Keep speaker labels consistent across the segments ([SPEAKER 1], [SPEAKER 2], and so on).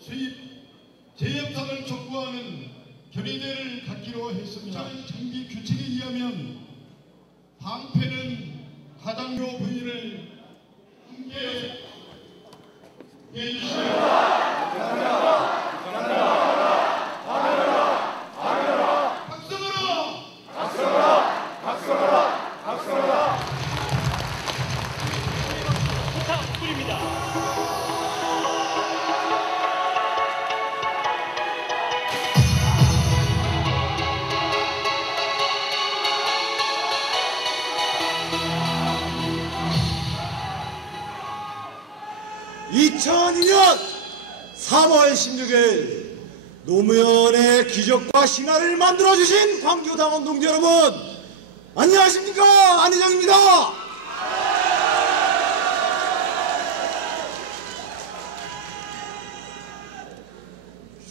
[SPEAKER 1] 수입, 재협상을 촉구하는 결의대를 갖기로 했습니다. 정기 규칙에 의하면 방패는 가당료 부위를 함께 해주시오.
[SPEAKER 2] 2002년 3월 16일 노무현의 기적과 신화를 만들어주신 광주당원 동지 여러분 안녕하십니까? 안희정입니다.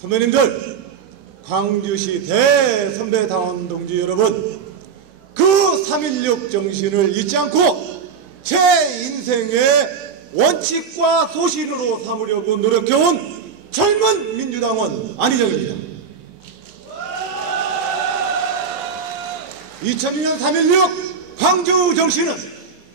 [SPEAKER 2] 선배님들 광주시 대선배 당원 동지 여러분 그 3.16 정신을 잊지 않고 제 인생의 원칙과 소신으로 삼으려고 노력해온 젊은 민주당원 안희정입니다. 2002년 3.16 광주 정신은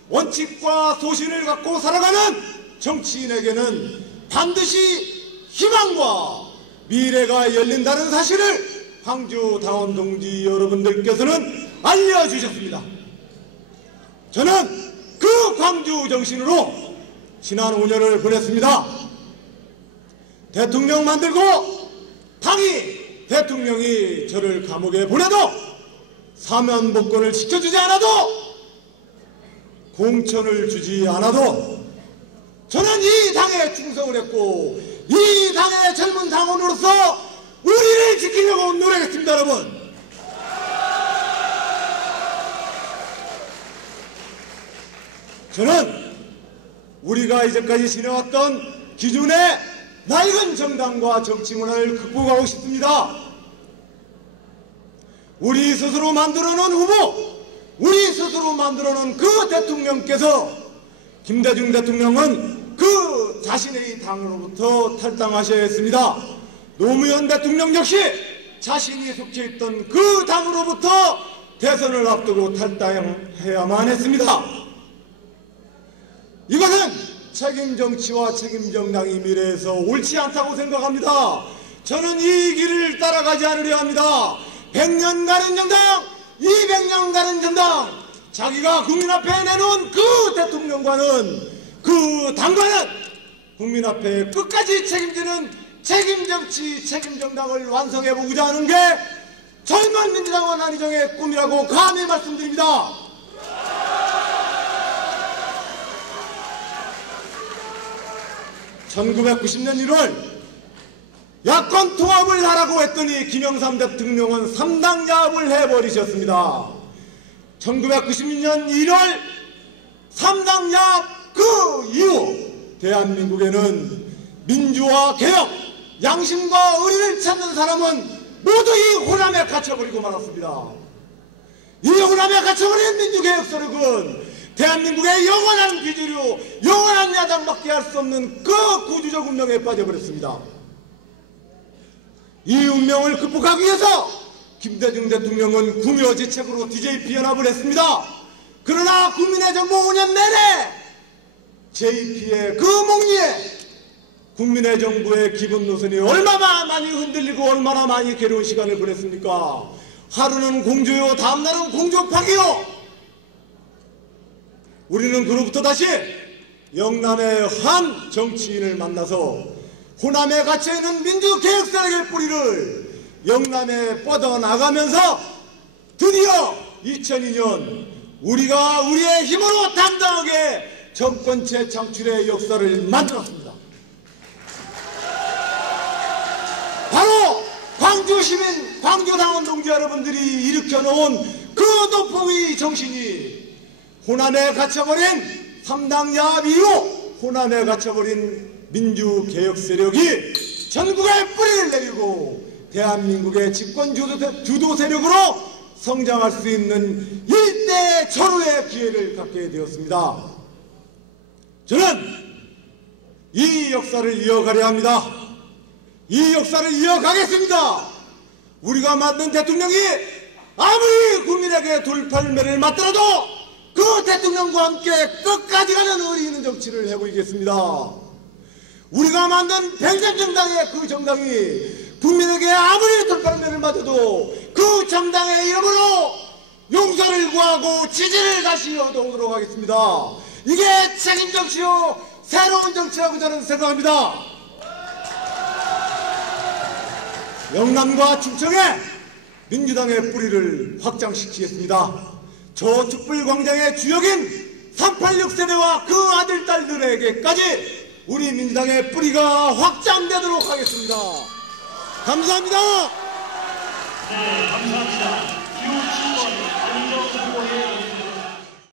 [SPEAKER 2] 원칙과 소신을 갖고 살아가는 정치인에게는 반드시 희망과 미래가 열린다는 사실을 광주 당원 동지 여러분들께서는 알려주셨습니다. 저는 그 광주 정신으로 지난 5년을 보냈습니다. 대통령 만들고 당이 대통령이 저를 감옥에 보내도 사면 복권을 지켜주지 않아도 공천을 주지 않아도 저는 이 당에 충성을 했고 이 당의 젊은 당원으로서 우리를 지키려고 노력했습니다 여러분 저는 우리가 이제까지 지내왔던 기존의 낡은 정당과 정치 문화를 극복하고 싶습니다. 우리 스스로 만들어놓은 후보, 우리 스스로 만들어놓은 그 대통령께서 김대중 대통령은 그 자신의 당으로부터 탈당하셔야 했습니다. 노무현 대통령 역시 자신이 속해 있던 그 당으로부터 대선을 앞두고 탈당해야만 했습니다. 이것은 책임 정치와 책임 정당이 미래에서 옳지 않다고 생각합니다. 저는 이 길을 따라가지 않으려 합니다. 100년 가는 정당, 200년 가는 정당, 자기가 국민 앞에 내놓은 그 대통령과는 그 당과는 국민 앞에 끝까지 책임지는 책임 정치, 책임 정당을 완성해 보고자 하는 게 젊은 민주당 원 한희정의 꿈이라고 감히 말씀드립니다. (1990년 1월) 야권 통합을 하라고 했더니 김영삼 대통령은 삼당 야합을 해버리셨습니다. 1992년 1월 삼당 야합 그 이후 대한민국에는 민주화 개혁, 양심과 의리를 찾는 사람은 모두 이 호남에 갇혀버리고 말았습니다. 이 호남에 갇혀버린 민주개혁 세력은 대한민국의 영원한 기주류, 영원한 야당밖에 할 수 없는 그 구주적 운명에 빠져버렸습니다. 이 운명을 극복하기 위해서 김대중 대통령은 구묘지책으로 DJP 연합을 했습니다. 그러나 국민의 정부 5년 내내 JP의 그 목리에 국민의 정부의 기본 노선이 얼마나 많이 흔들리고 얼마나 많이 괴로운 시간을 보냈습니까? 하루는 공조요, 다음날은 공조 파기요. 우리는 그로부터 다시 영남의 한 정치인을 만나서 호남에 갇혀있는 민주개혁 세력의 뿌리를 영남에 뻗어나가면서 드디어 2002년 우리가 우리의 힘으로 당당하게 정권체 창출의 역사를 만들었습니다. 바로 광주 시민, 광주 당원 동지 여러분들이 일으켜놓은 그 높음의 정신이 호남에 갇혀버린 삼당 야합 이후 호남에 갇혀버린 민주개혁 세력이 전국에 뿌리를 내리고 대한민국의 집권 주도, 주도 세력으로 성장할 수 있는 일대 절호의 기회를 갖게 되었습니다. 저는 이 역사를 이어가려 합니다. 이 역사를 이어가겠습니다. 우리가 만든 대통령이 아무리 국민에게 돌팔매를 맞더라도 그 대통령과 함께 끝까지 가는 의리 있는 정치를 해보이겠습니다. 우리가 만든 백년 정당의 그 정당이 국민에게 아무리 돌팔매를 맞아도 그 정당의 이름으로 용서를 구하고 지지를 다시 얻어오도록 하겠습니다. 이게 책임 정치요 새로운 정치라고 저는 생각합니다. 영남과 충청에 민주당의 뿌리를 확장시키겠습니다. 저 촛불광장의 주역인 386 세대와 그 아들 딸들에게까지 우리 민주당의 뿌리가 확장되도록 하겠습니다. 감사합니다.
[SPEAKER 3] 네, 감사합니다.